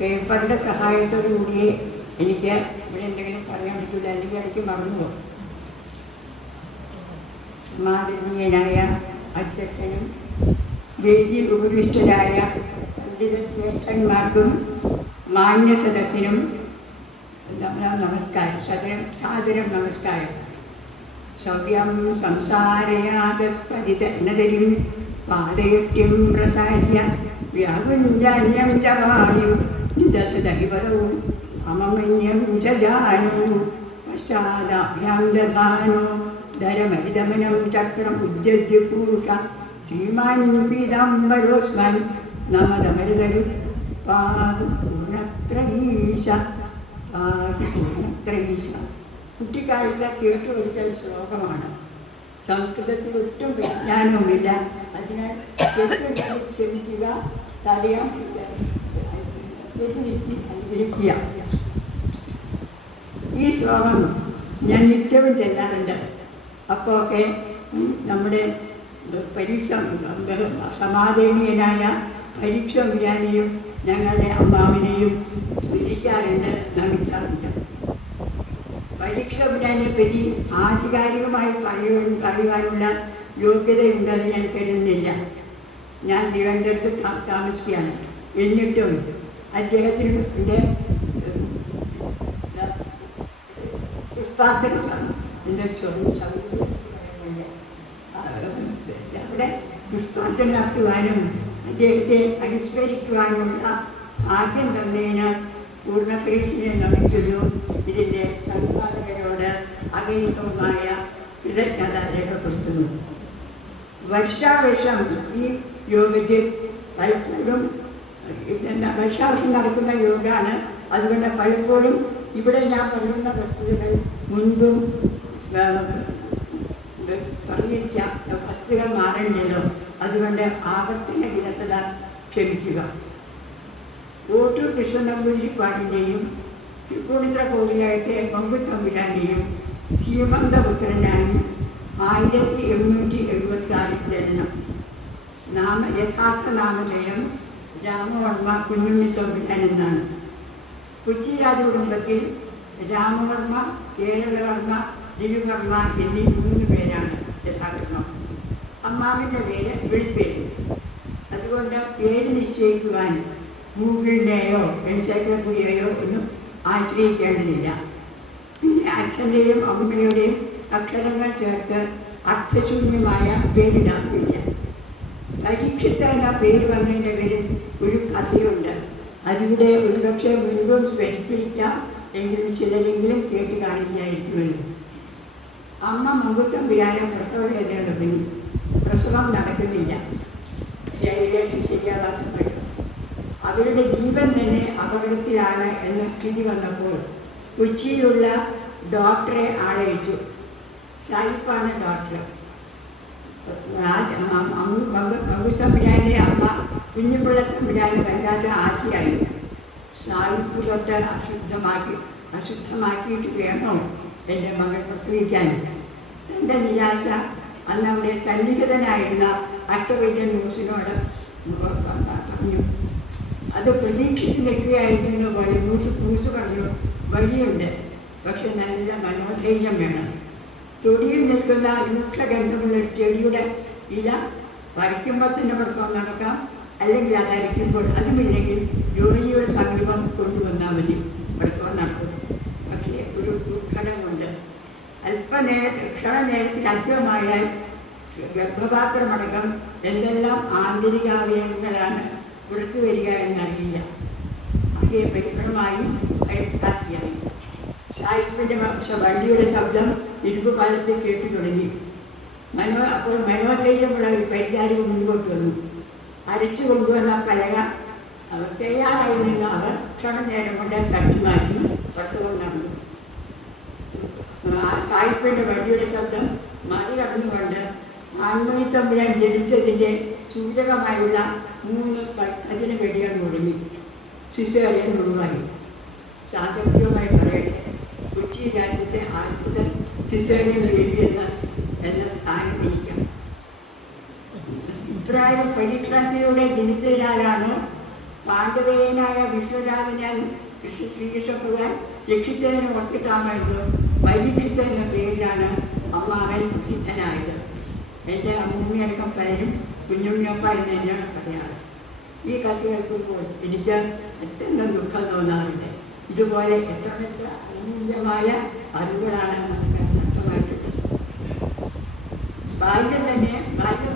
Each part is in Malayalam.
പേപ്പറിൻ്റെ സഹായത്തോടു കൂടിയേ എനിക്ക് ഇവിടെ എന്തെങ്കിലും പറയാൻ പറ്റില്ല, അല്ലെങ്കിൽ ഇടയ്ക്ക് മറന്നുപോകും. സമാദരണീയനായ അധ്യക്ഷനും വേദി ഉപരിഷ്ടരായ പണ്ഡിത ശ്രേഷ്ഠന്മാർക്കും മാന്യ സദസ്സിനും നമസ്കാരം, സാദരം നമസ്കാരം. സൗര്യം സംസാരയാതസ്പതിതന്നതരിം പാദയുക്തിം പ്രസാര്യ വ്യാകുഞ്ചാന്യം ച വാണിം നിദധദൈവതൗ അമമന്യം ച ജാനു പശ്ചാദാഭ്യാം ദധാനോ ധരമരിതമനം ചക്രം ഉദ്യദ്യപൂഷ ശ്രീമാൻ പീതാംബരോസ്മൻ നമദമരുതരു പാതു പൂർണ്ണത്രയീശ പാതു പൂർണ്ണത്രയീശ. കുട്ടിക്കാലത്ത് കേട്ടു പഠിച്ച ഒരു ശ്ലോകമാണ്. സംസ്കൃതത്തിൽ ഒട്ടും വിജ്ഞാനവുമില്ല, അതിനാൽ ക്ഷമിക്കുക, സറിയാൻ അനുഗ്രഹിക്കുക. ഈ ശ്ലോകം ഞാൻ നിത്യവും ചെല്ലാറുണ്ട്. അപ്പോൾ ഒക്കെ നമ്മുടെ സമാദരണീയനായ പരീക്ഷ വിരാനെയും ഞങ്ങളുടെ അമ്മാവിനെയും സ്മരിക്കാറുണ്ട്, നമിക്കാറുണ്ട്. പരീക്ഷ വിരാനെ പറ്റി ആധികാരികമായി പറയുവാനുള്ള യോഗ്യതയുണ്ടെന്ന് ഞാൻ കരുതുന്നില്ല. ഞാൻ തിരുവനന്തപുരത്ത് താമസിക്കുകയാണ്. എന്നിട്ടും അദ്ദേഹത്തിൻ്റെ പുസ്തകത്തിന് അവിടെ പുസ്തകത്തിൽ നടത്തുവാനും അദ്ദേഹത്തെ അനുസ്മരിക്കുവാനുള്ള ഭാഗ്യം തന്നതിന് പൂർണ്ണക്രീസിനെ നമിക്കുന്നു. ഇതിൻ്റെ സംഘാടകരോട് അഗൈതവുമായ കൃതജ്ഞത രേഖപ്പെടുത്തുന്നു. വർഷാവർഷം ഈ യോഗത്തിൽ പലപ്പോഴും വർഷാവർഷം നടക്കുന്ന യോഗമാണ്. അതുകൊണ്ട് പലപ്പോഴും ഇവിടെ ഞാൻ പറയുന്ന വസ്തുതകൾ മുൻപും പറഞ്ഞിരിക്കാം, വസ്തുക്കൾ മാറേണ്ടല്ലോ. അതുകൊണ്ട് ആവർത്തന വിരസത ക്ഷമിക്കുക. ഓട്ടൂർ കൃഷ്ണ നമ്പൂതിരിപ്പാടിൻ്റെയും തൃപ്പൂണിത്തുറ കോവിലായിട്ട് പങ്കുത്തമ്പിരാൻ്റെയും സീമന്തപുത്രനായി 1876 ജനനം. യഥാർത്ഥ നാമധേയം രാമവർമ്മ കുഞ്ഞുണ്ണിത്തമ്പിരാൻ എന്നാണ്. കൊച്ചി രാജകുടുംബത്തിൽ രാമവർമ്മ, കേരളവർമ്മ, തിരുവർമ്മ എന്നീ 3 പേരാണ് യഥാക്രമം. അമ്മാവിൻ്റെ പേര് വിളിപ്പേര്. അതുകൊണ്ട് പേര് നിശ്ചയിക്കുവാൻ ഗൂഗിളിനെയോ എൻസൈക്ലോപീഡിയയോ ഒന്നും ആശ്രയിക്കേണ്ടതില്ല. പിന്നെ അച്ഛൻ്റെയും അമ്മയുടെയും അക്ഷരങ്ങൾ ചേർത്ത് അർത്ഥശൂന്യമായ പേരിടാറില്ല. പരീക്ഷത്ത് എന്ന പേര് വന്നതിൻ്റെ പേരിൽ ഒരു കഥയുണ്ട്. അതിവിടെ ഒരുപക്ഷെ മുൻപും സ്മരിച്ചിരിക്കാം, എങ്കിലും ചിലരെങ്കിലും കേട്ട് കാണില്ലായിരിക്കുമല്ലോ. അമ്മ മങ്കുത്തമ്പുരാനും പ്രസവവേദന തുടങ്ങി. പ്രസവം നടക്കുന്നില്ല, ശരീരം ശരിയാകാത്തപ്പോൾ അവരുടെ ജീവൻ തന്നെ അപകടത്തിലാണ് എന്ന സ്ഥിതി വന്നപ്പോൾ കൊച്ചിയിലുള്ള ഡോക്ടറെ ആളയച്ചു. സായിപ്പാണ് ഡോക്ടർ. മങ്കുത്തമ്പുരാൻ്റെ അമ്മ കുഞ്ഞിപ്പിള്ളത്തമ്പുരാന് വല്ലാതെ ആദ്യമായി. സായിപ്പ് തൊട്ട് അശുദ്ധമാക്കിയിട്ട് വേണോ എൻ്റെ മകൾ പ്രസവിക്കാൻ? തൻ്റെ നിരാശ അന്ന് അവിടെ സന്നിഹിതനായിരുന്ന അഷ്ടവൈദ്യൻ ന്യൂസിനോട് പറഞ്ഞു. അത് പ്രതീക്ഷിച്ച് നിൽക്കുകയായിരുന്നു പോലെ ന്യൂസ് പറഞ്ഞു, വഴിയുണ്ട്, പക്ഷെ നല്ല മനോധൈര്യം വേണം. തൊടിയിൽ നിൽക്കുന്ന രൂക്ഷഗന്ധമുള്ള ചെടിയുടെ ഇല പറിക്കുമ്പോൾ തന്നെ പ്രസവം നടക്കാം, അല്ലെങ്കിൽ അതരിക്കുമ്പോൾ, അതുമില്ലെങ്കിൽ രോഗിയുടെ സമീപം കൊണ്ടുവന്നാൽ മതി, പ്രസവം നടക്കും. പക്ഷേ ഒരു ദുർഘടമുണ്ട്. ക്ഷണനേരത്തിൽ അധികമായാൽ ഗർഭപാത്രമടക്കം എന്തെല്ലാം ആന്തരികാവയവങ്ങളാണ് പുറത്തു വരിക എന്നറിയില്ല. ആകെ പരിക്രമമായി അയൽക്കാത്തിയായി. സായിപ്പിൻ്റെ വണ്ടിയുടെ ശബ്ദം ഇരുമ്പ് പാലത്തിൽ കേട്ടു തുടങ്ങി. അപ്പോൾ മനോധൈര്യമുള്ള ഒരു പരിചാരകൻ മുൻപോട്ട് വന്നു. അരച്ചു കൊണ്ടുവന്ന പലക അവർ തയ്യാറായി നിന്ന് അവർ ക്ഷണനേരം കൊണ്ട് തട്ടിമാറ്റി പ്രസവം നടന്നു. സായിപ്പിൻ്റെ വണ്ടിയുടെ ശബ്ദം മറികടന്നുകൊണ്ട് ആൺമണിത്തമ്പുരാൻ ജനിച്ചതിൻ്റെ സൂചകമായുള്ള 3 കഠിന വെടികൾ മുഴങ്ങി. സിസേറിയൻ ഒഴിവായി. സാങ്കേതികമായി പറയട്ടെ, കൊച്ചി രാജ്യത്തെ ആദ്യത്തെ സിസേറിയൻ ലേഡി എന്ന സ്ഥാനം വഹിക്കാം. ഇപ്രായം പരീക്ഷണത്തിലൂടെ ജനിച്ചതിനാലാണോ പാണ്ഡവേയനായ വിഷ്ണുരാജനെ ശ്രീകൃഷ്ണ ഭഗവാൻ രക്ഷിച്ചതിന് ഒട്ടിട്ടാമെന്ന് പരീക്ഷിച്ച എന്ന പേരിലാണ് അമ്മാവൻ പ്രസിദ്ധനായത്. എൻ്റെ അമ്മൂമ്മയടക്കം പലരും കുഞ്ഞുണ്ണിയപ്പ എന്ന് തന്നെയാണ് പറയാറ്. ഈ കഥ കേൾക്കുമ്പോൾ എനിക്ക് അത്യന്തം ദുഃഖം തോന്നാറുണ്ട്. ഇതുപോലെ എത്ര അമൂല്യമായ അറിവുകളാണ് നമുക്ക് നഷ്ടമായിട്ടുള്ളത്. ബാല്യം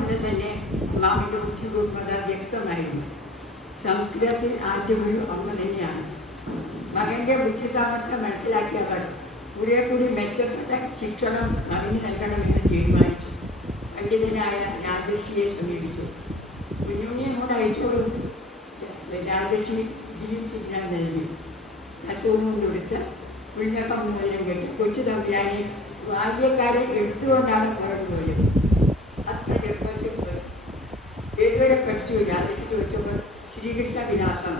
മുതൽ തന്നെ അമ്മാവിൻ്റെ ബുദ്ധിപൂർവ്വത വ്യക്തമായിരുന്നു. സംസ്കൃതത്തിൽ ആദ്യമൊരു അമ്മ തന്നെയാണ്. മകൻ്റെ ബുദ്ധി സാമർത്ഥ്യം മനസ്സിലാക്കിയവർ കൂടി മെച്ചപ്പെട്ട ശിക്ഷണം മകന് നൽകണമെന്ന് തീരുമാനിച്ചു. പണ്ഡിതനായ രാജർഷിയെ സമീപിച്ചു. കുഞ്ഞുണ്ണിയെ അങ്ങോട്ട് അയച്ചോളൂ. രാജർഷി ജീവിച്ചിരിക്കാൻ നൽകി. അസുഖം കൊടുത്ത് ഉന്നക്കം മൂലം കെട്ടി കൊച്ചു തമ്പുരാനെ ബാല്യക്കാരൻ എടുത്തുകൊണ്ടാണ് പുറത്തു പോയത്. അത്ര ചെറുപ്പത്തിൽ പോയി ഏതുവരെ പഠിച്ചു. രാജർഷി ചോദിച്ചപ്പോൾ ശ്രീകൃഷ്ണ വിലാസം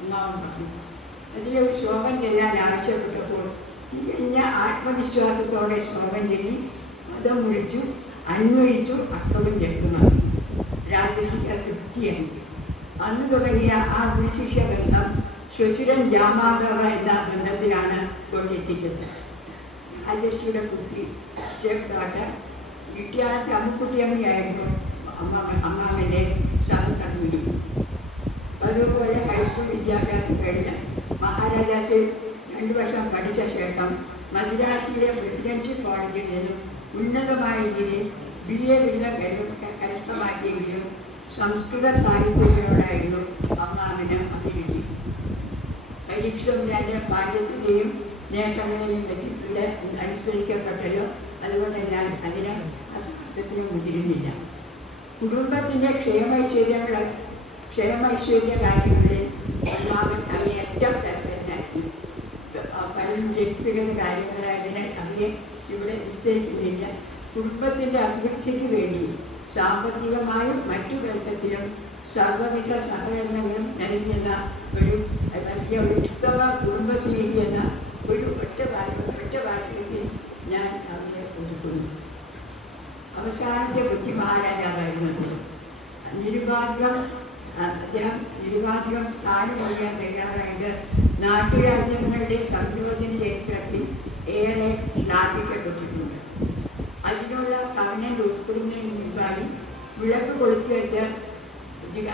അമ്മാവൻ പറഞ്ഞു. അതിലൊരു ശ്ലോകം ചെല്ലാൻ ആവശ്യപ്പെട്ടപ്പോൾ തികഞ്ഞ ആത്മവിശ്വാസത്തോടെ ശ്ലോകം ചൊല്ലി മതം മുഴിച്ചു, അന്വയിച്ചു, അർത്ഥവും വ്യക്തമാക്കി. രാജർഷിക്ക് തൃപ്തിയായി. അന്ന് തുടങ്ങിയ ആ ഗുരുശിഷ്യ ബന്ധം ശ്വശുരൻ ജാമാധവ എന്ന ബന്ധത്തിലാണ് കൊണ്ടെത്തിച്ചത്. രാജർഷിയുടെ കുട്ടി ചേർത്താട്ട് വിദ്യാർത്ഥി അമ്മുക്കുട്ടിയമ്മയായിരുന്നു അമ്മാവൻ്റെ സഹകർമ്മിണി. അതുപോലെ ഹൈസ്കൂൾ വിദ്യാഭ്യാസം കഴിഞ്ഞ് മഹാരാജാസിൽ 2 വർഷം പഠിച്ച ശേഷം മദ്രാസിലെ പ്രസിഡൻസി കോളേജിൽ നിന്നും ഉന്നതമായ രീതിയിൽ BA ബിരുദം കരസ്ഥമാക്കിയെങ്കിലും സംസ്കൃത സാഹിത്യങ്ങളോടായിരുന്നു അമ്മാവിന് അഭിരുചി. പരീക്ഷയുടെ പാണ്ഡിത്യത്തെയും നേട്ടങ്ങളെയും പറ്റിയുള്ള അനുസ്മരിക്കപ്പെട്ടല്ലോ. അതുകൊണ്ട് ഞാൻ അതിന് അസാധ്യത്തിന് മുതിരുന്നില്ല. കുടുംബത്തിൻ്റെ ക്ഷേമൈശ്വര്യ കാര്യങ്ങളിൽ അമ്മാവൻ അങ്ങേയറ്റം താല്പര്യനായിരുന്നു. പലരും വ്യക്തിഗത കാര്യങ്ങളായതിനാൽ അവയെ ഇവിടെ വിസ്തരിക്കുന്നില്ല. കുടുംബത്തിൻ്റെ അഭിവൃദ്ധിക്ക് വേണ്ടി സാമ്പത്തികമായും മറ്റു ബന്ധത്തിലും സർവവിധ സഹകരണങ്ങളും നൽകിയെന്ന ഒരു വലിയ ഒരു ഉത്തമ കുടുംബസ്നേഹി എന്ന ഒരു ഒറ്റ വാക്യത്തിൽ ഞാൻ അവരെ ഒതുക്കുന്നു. അവസാനത്തെ കൊച്ചി മഹാരാജാവായിരുന്നു. അദ്ദേഹം നിരുപാധികം സ്ഥാനം ഒഴിയാൻ തയ്യാറായത് നാട്ടുരാജ്യങ്ങളുടെ സംയോജന ചരിത്രത്തിൽ ഏറെ ശ്ലാഘിക്കപ്പെട്ടിട്ടുണ്ട്. അതിനുള്ള കവനന്റ് ഉൾപ്പെടുന്നതിന് മുൻപായി വിളക്ക് കൊളുത്തി വെച്ച്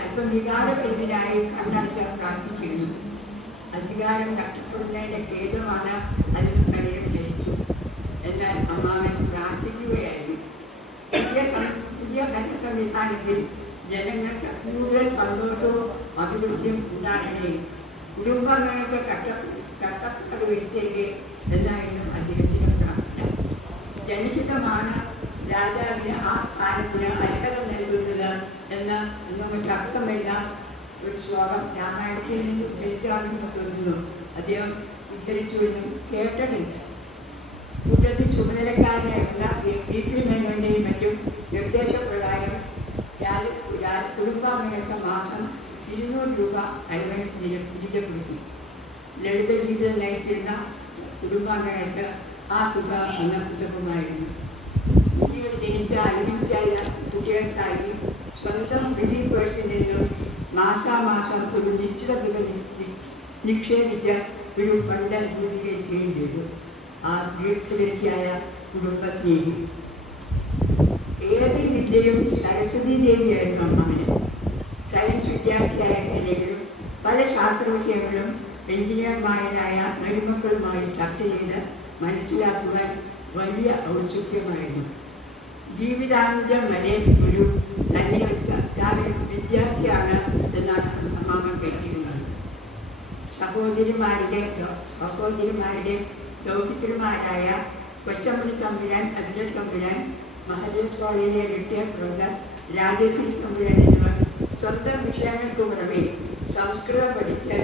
അല്പം വികാരപ്പെരുവിനായി കണ്ണടച്ച് പ്രാർത്ഥിച്ചിരുന്നു. അധികാരം നഷ്ടപ്പെടുന്നതിൻ്റെ ഖേദമാണ് അതിന് പലരും ധരിച്ചു. എന്നാൽ അമ്മാവൻ പ്രാർത്ഥിക്കുകയായിരുന്നു. പുതിയ ഭരണ സംവിധാനത്തിൽ ജനങ്ങൾക്ക് കൂടുതൽ സന്തോഷവും അഭിവൃദ്ധിയും ഉണ്ടാകണേ, കുടുംബാംഗങ്ങൾക്ക് കട്ടപ്പാട് വരുത്തേക്ക് എന്നായിരുന്നു അദ്ദേഹത്തിൻ്റെ പ്രാർത്ഥന. ജനഹിതമാണ് രാജാവിന് ആ സ്ഥാനത്തിന് അർഹത നൽകുന്നത് എന്ന് മറ്റർത്ഥം വരുന്ന ഒരു ശ്ലോകം രാമായണത്തിൽ നിന്ന് ഉദ്ധരിച്ചാണെന്ന് തോന്നുന്നു. അദ്ദേഹം ഉദ്ധരിച്ചുവെന്നും കേട്ടിട്ടുണ്ട്. കൂട്ടത്തിൽ ചുമതലക്കാരനായുള്ള വീട്ടിൽ മറ്റും നിർദ്ദേശപ്രകാരം കുടുംബാംഗങ്ങൾക്ക് മാസം 200 രൂപ അലവൻസ് നിജപ്പെടുത്തി. ലളിത ജീവിതം നയിച്ചിരുന്ന കുടുംബാംഗങ്ങൾക്ക് ആ തുക അന്നപുസ്തകമായിരുന്നു. കുട്ടികൾ ജനിച്ച അനുവദിച്ചായ കുട്ടികൾക്കായി സ്വന്തം റിലീഫ് പേഴ്സിൽ നിന്നും മാസാമാസം ഒരു നിശ്ചിത തുക നിക്ഷേപിച്ച് ഒരു ഫണ്ട് രൂപീകരിക്കുകയും ചെയ്തു. ആ ദീർഘദർശിയായ കുടുംബസ്നേഹി. ഏത് വിദ്യയും സരസ്വതി ദേവിയായിരുന്നു അമ്മാവിന്. സയൻസ് വിദ്യാർത്ഥിയായെങ്കിലും പല ശാസ്ത്ര വിഷയങ്ങളും എഞ്ചിനീയർമാരായ മരുമക്കളുമായി ചർച്ച ചെയ്ത് മനസ്സിലാക്കുവാൻ വലിയ ഔത്സുക്യമായിരുന്നു. ജീവിതാന്ത്യം വരെ ഒരു വിദ്യാർത്ഥിയാണ് എന്നാണ് അമ്മാവൻ കരുതിയിരുന്നത്. സഹോദരിമാരുടെ ദൗത്യന്മാരായ കൊച്ചമ്പളി തമ്പുരാൻ, അഭിജൻ തമ്പുരാൻ, മഹാരാജാസ് കോളേജിലെ റിട്ടയർഡ് പ്രൊഫസർ രാജശ്രീ തമ്പുരാൻ എന്നിവർ സ്വന്തം വിഷയങ്ങൾക്ക് പുറമെ സംസ്കൃതം പഠിച്ച്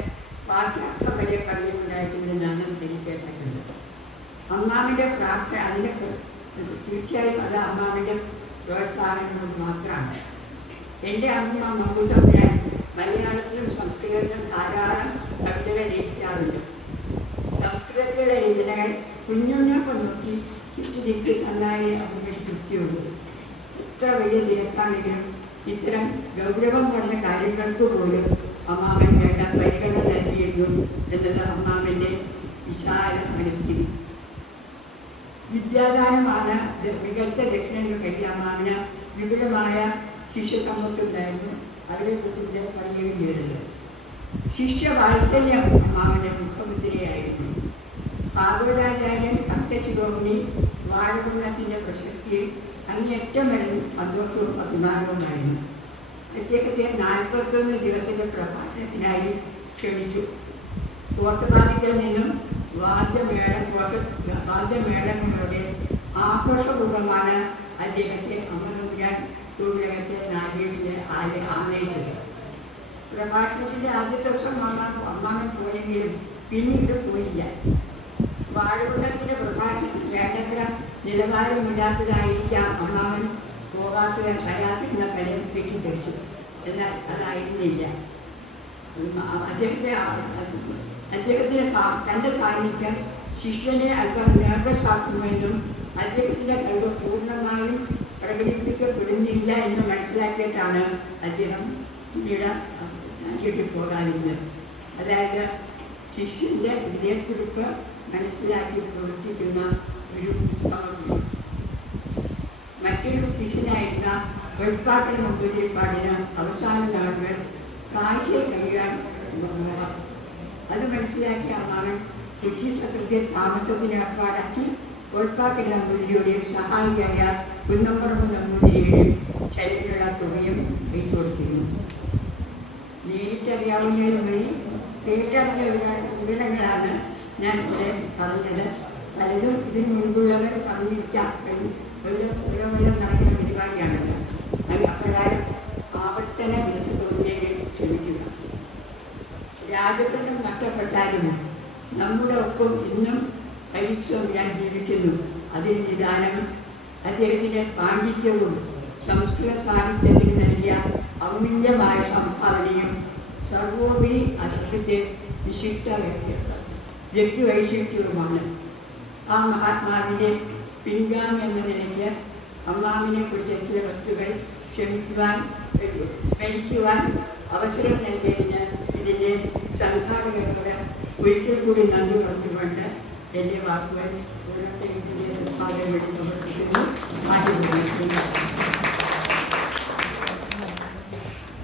പാഠ്യാർത്ഥം വരെ പറഞ്ഞുകൊണ്ടായിരുന്നെന്നാണ് ധരിക്കേണ്ടത്. അമ്മാവിൻ്റെ പ്രാർത്ഥന അതിൻ്റെ തീർച്ചയായും അത് അമ്മാവിൻ്റെ പ്രോത്സാഹനങ്ങൾ മാത്രമാണ്. എൻ്റെ അമ്മ മമ്പൂതമ്പുരാൻ മലയാളത്തിലും സംസ്കൃതത്തിലും ധാരാളം കവിതകൾ രചിക്കാറുണ്ട്. സംസ്കൃതത്തിലുള്ള രചനകൾ കുഞ്ഞുണ്ണൊപ്പം നോക്കി ചുറ്റി നന്നായി അവരുടെ തൃപ്തിയുണ്ട്. എത്ര വലിയ തിരക്കാണെങ്കിലും ഇത്തരം ഗൗരവം പറഞ്ഞ കാര്യങ്ങൾക്ക് പോലും അമ്മാവൻ വേണ്ട പരിഗണന നൽകിയിരുന്നു എന്നത് അമ്മാവൻ്റെ വിശാല മനസ്സിൽ. വിദ്യാദാനമാണ് മികച്ച ലക്ഷണങ്ങൾ കഴിഞ്ഞ അമ്മാവിന് വിപുലമായ ശിഷ്യസമ്പത്തുണ്ടായിരുന്നു. അവരെക്കുറിച്ച് പറയുകയും ചെയ്തത് ശിഷ്യവാത്സല്യം അമ്മാവൻ്റെ മുഖമുദ്രയായിരുന്നു. ഭാഗവതാചാര്യൻ ഭക്തശിരോമണി വാഴകുന്നത്തിൻ്റെ പ്രശസ്തിയിൽ അങ്ങേയറ്റം വരെ സന്തോഷവും അഭിമാനവുമായിരുന്നു. അദ്ദേഹത്തെ 41 ദിവസത്തെ പ്രഭാഷണത്തിനായി ക്ഷണിച്ചു. കോട്ടപാതിക്കൽ നിന്നും വാദ്യമേളങ്ങളുടെ ആഘോഷപൂർവ്വമാണ് അദ്ദേഹത്തെ അമ്മനമ്പുരാൻ തൂവിലകത്തെ നാഗേഷിനെ ആനയിച്ചത്. പ്രഭാഷണത്തിൻ്റെ ആദ്യത്തെ ദിവസം അമ്മാവൻ പോയെങ്കിലും പിന്നീട് പോയില്ല. വാഴകുന്നത്തിൻ്റെ പ്രഭാഷണത്തിൽ വേണ്ടത്ര നിലവാരമില്ലാത്തതായിരിക്കാം അമ്മാവൻ പോകാത്തത് വരാത്തിരുന്ന ഫലം തെറ്റിദ്ധരിച്ചു. എന്നാൽ അതായിരുന്നില്ല. അദ്ദേഹത്തിന് തൻ്റെ സാന്നിധ്യം ശിഷ്യനെ അല്പം നേർവസാക്കുമെന്നും അദ്ദേഹത്തിൻ്റെ കഴിവ് പൂർണ്ണമായും പ്രകടിപ്പിക്കപ്പെടുന്നില്ല എന്ന് മനസ്സിലാക്കിയിട്ടാണ് അദ്ദേഹം പിന്നീട് നാട്ടിലേക്ക് പോകാതിരുന്നത്. അതായത് ശിഷ്യൻ്റെ വിജയത്തുരുപ്പ് മനസ്സിലാക്കി പ്രവർത്തിക്കുന്ന ഒരു മറ്റൊരു ശിഷ്യനായിരുന്ന വെൾപ്പാക്കൽ നമ്പൂതിരിപ്പാടിന് അവസാന നാളുകൾ കാഴ്ചയിൽ കഴിയാൻ അത് മനസ്സിലാക്കിയ അമ്മാവൻ കൊച്ചി സത്രത്തിൽ താമസത്തിന് ഏർപ്പാടാക്കി വെൾപ്പാക്കൽ നമ്പൂതിരിയുടെയും സഹായിയായ കുന്നമ്പറമ്പ് നമ്പൂതിരിയുടെയും ചരിത്ര തുകയും കൈകൊടുത്തിരുന്നു. നേരിട്ടറിയാവുന്നതിന് വഴി കേട്ടറിഞ്ഞ വിവരങ്ങളാണ് ഞാൻ ഇവിടെ പറഞ്ഞത്. പലരും ഇതിന് മുൻപുള്ളവർ പറഞ്ഞിരിക്കാം. വെള്ളം നടക്കുന്ന പരിപാടിയാണല്ലോ. അപ്രകാരം ആവർത്തന വിരസതോതിലേക്ക് ക്ഷമിക്കുക. രാജപഥം നഷ്ടപ്പെട്ടാലും നമ്മുടെ ഒപ്പം ഇന്നും പരീക്ഷ ജീവിക്കുന്നു. അതിന് നിദാനം അദ്ദേഹത്തിൻ്റെ പാണ്ഡിത്യവും സംസ്കൃത സാഹിത്യത്തിന് നൽകിയ അമൂല്യമായ സംഭാവനയും സർവോപരി അദ്ദേഹത്തെ വിശിഷ്ട വ്യക്തിവൈശിഷ്ട്യവുമാണ്. ആ മഹാത്മാവിൻ്റെ പിൻഗാമി എന്ന നിലയ്ക്ക് അമ്മാവിനെ കുറിച്ച് ചില വസ്തുക്കൾ സ്മരിക്കുവാൻ അവസരം നൽകിയതിന് ഇതിൻ്റെ സംഘാടകരോട് ഒരിക്കൽ കൂടി നന്ദി പറഞ്ഞുകൊണ്ട് എൻ്റെ വാക്കുകൾ സമർപ്പിക്കുന്നു.